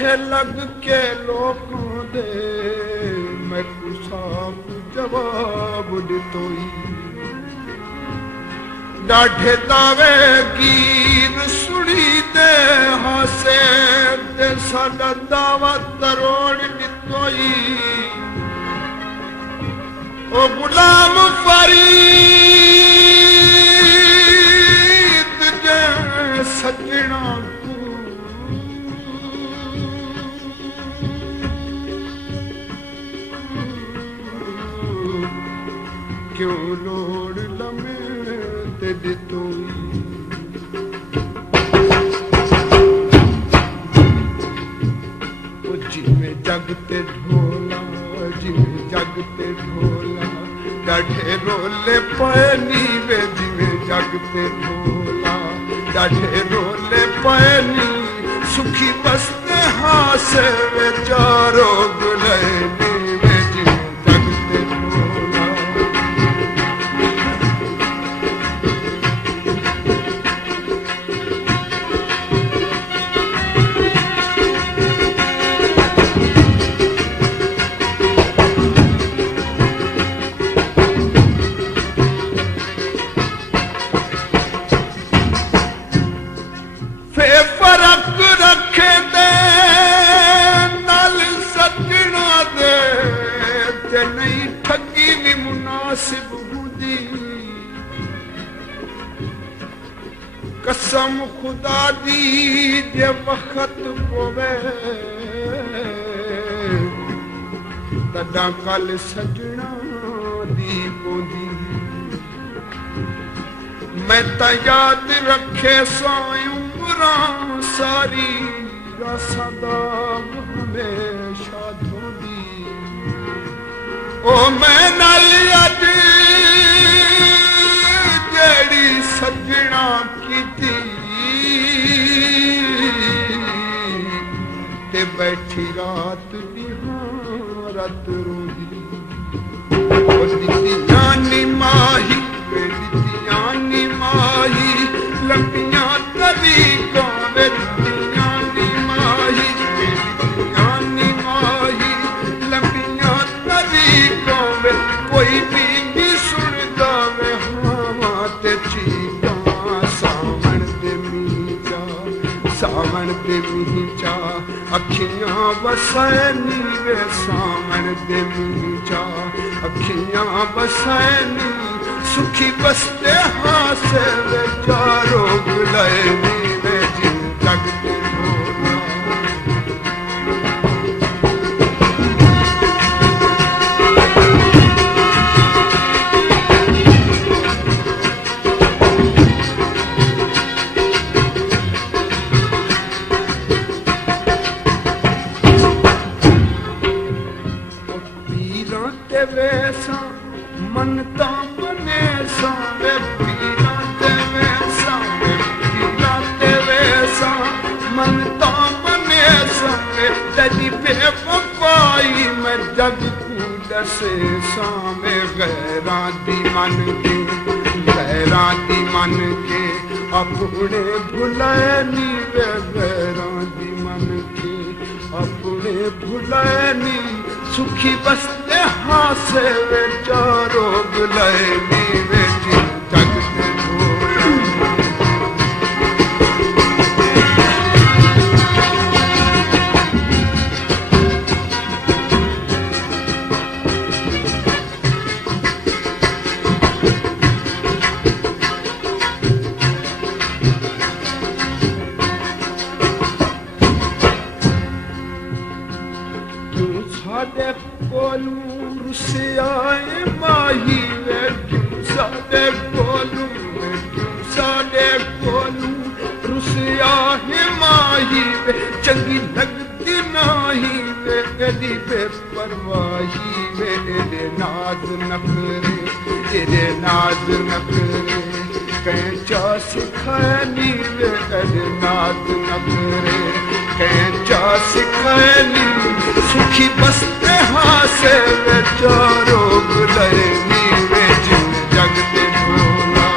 आखे लग के लोगों दे मैं कुसाब जवाब दितोई डाढ़े दावे गीत सुनी दे हासे दे साडा दावा तरोड़ दितोई ओ गुलाम फरीद जे सजना क्यों लोड़ लमेट दितोई जिमें जगते ढोला जिमें जगते ढोला डाढ़े रोले पैनी वे जिमें जगते ढोला डाढ़े रोले पैनी सुखी बसते हासे वे चारों गुलैनी कसम खुदा दी जे वक्त पोवे तदा कल सजना दी पोंदी मैं ता याद रखे सो उम्रां सारी रसदा हमेशा धोदी ओ मैं नाल अज जेड़ी सजना ते बैठी रात रात रोदी दित्तियां माही दित्तियां माही लंबियां तरीकां दित्तियां माही दित्तियां माही लंबियां तरीकां कोई भी नहीं सुनदा वे हां ते चीकां सावण दे मींह चा अखियां वसैनी वे सावण दे मींह चा अखियां वसैनी सुखी बसते हासे वे चारों गुलैनी वे जिन जगते ढोला वेसा मनता मने सावे पीरा ते वेसा पीरा ते वेसा मनता मने सावे जदी पे पपाई मैं जग को दसे सावे गैरां दी मन के अपने भुलैनी वे गैरां दी मन के अपने भुलैनी सुखी बसते हासे वे चारों गुलैनी वे जिन जगते साडे कोलू रुसियाए माही वे साडे कोलू रुसियाए माही वे चंगी लगती नाही वे कदी बेपरवाही वे तेरे नाज नखरे कैंचा सिखानी वे तेरे नाज नखरे कैंचा सिखानी सुखी बसते हासे वे चारों गुलैनी वे जिन जगते ढोला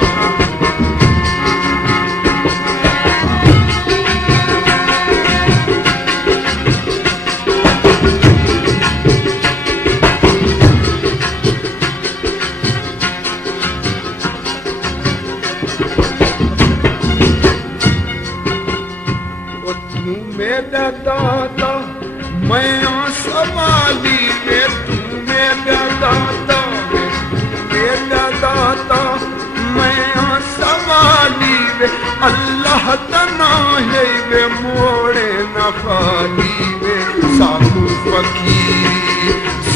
मेरा दाता मैं संभाली वे, तू मेरा दाता मेरा दाता मैं संभाली वे, अल्लाह तना है वे मोड़े न खाली वे।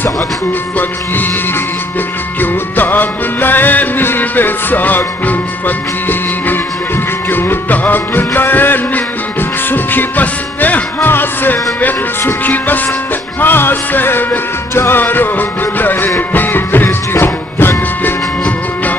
साकू फकीर क्यों दाब लैनी वे, साकू फकीर क्यों दाब लैनी, सुखी बसते हासे वे, सुखी बसते हासे वे, चारों लैनी वे जिन जगते भोला।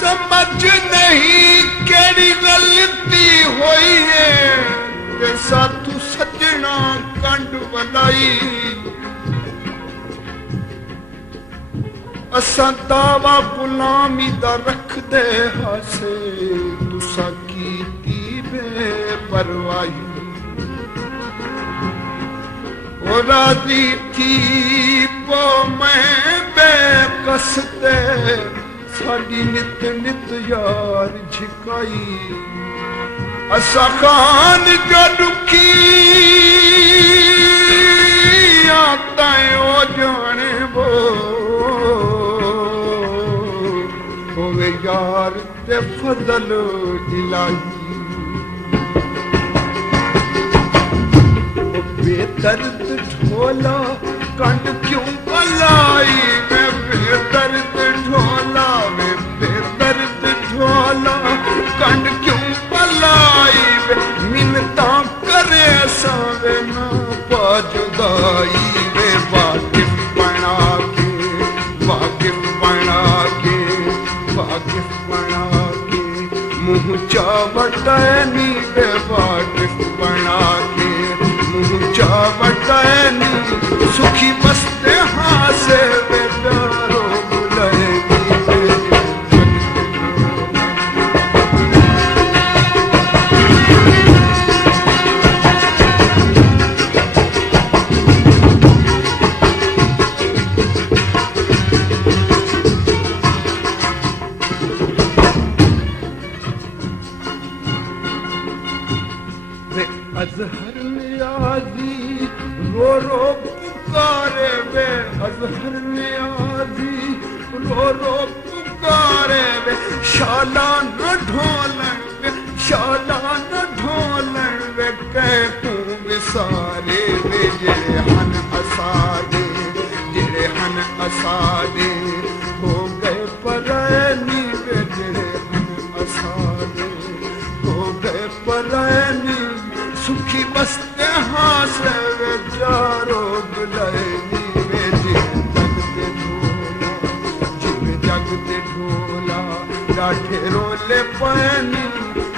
समझ नहीं केड़ी गलती होई है, ते साथू सजना कंड वलाई। असां दावा गुलामी दा रख दे हासे, तुसा कीती बेपरवाही। ओ राजी थी पो मैं बेकसते, साडी नित नित यार झिकाई। असा खान जो दुखी आता है ओ जाने वो, होवे यार ते फजल इलाही। बेदर्द ढोला कंड क्यों बलाई, मैं बेदर्द ढोला वे बेदर्द ढोला कंड क्यों बलाई। वे मिन्नता करे सावे ना पाजुदाई। वे वाकिफ बना के वाकिफ बना के वाकिफ बना के मुँह चावटनी। वे वाकिफ बना के मुँह चावटनी, सुखी बसते हासे बेदारो बुलाएगी। वे अजहर नियाज़ी रो रो पुकारे, वे अजहर नियाज़ी रो रो पुकारे। वे शाला न ढोलन वे शाला न ढोलन। वे कहूँ विसारे वे जेड़े हन असादे जेड़े हन असादे हो गए परैनी। वे जेड़े हन असादे हो गए परैनी, सुखी बसते हासे वे चारों बुलाएनी। वे जगते ढोला जिवे जगते ढोला डाठे रोले पैनी,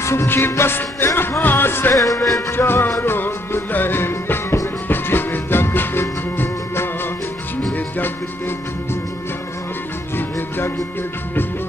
सुखी बसते हासे वे चारों बुलाएनी। जिवे जगते ढोला जिवे जगते ढोला जिवे जगते ढोला।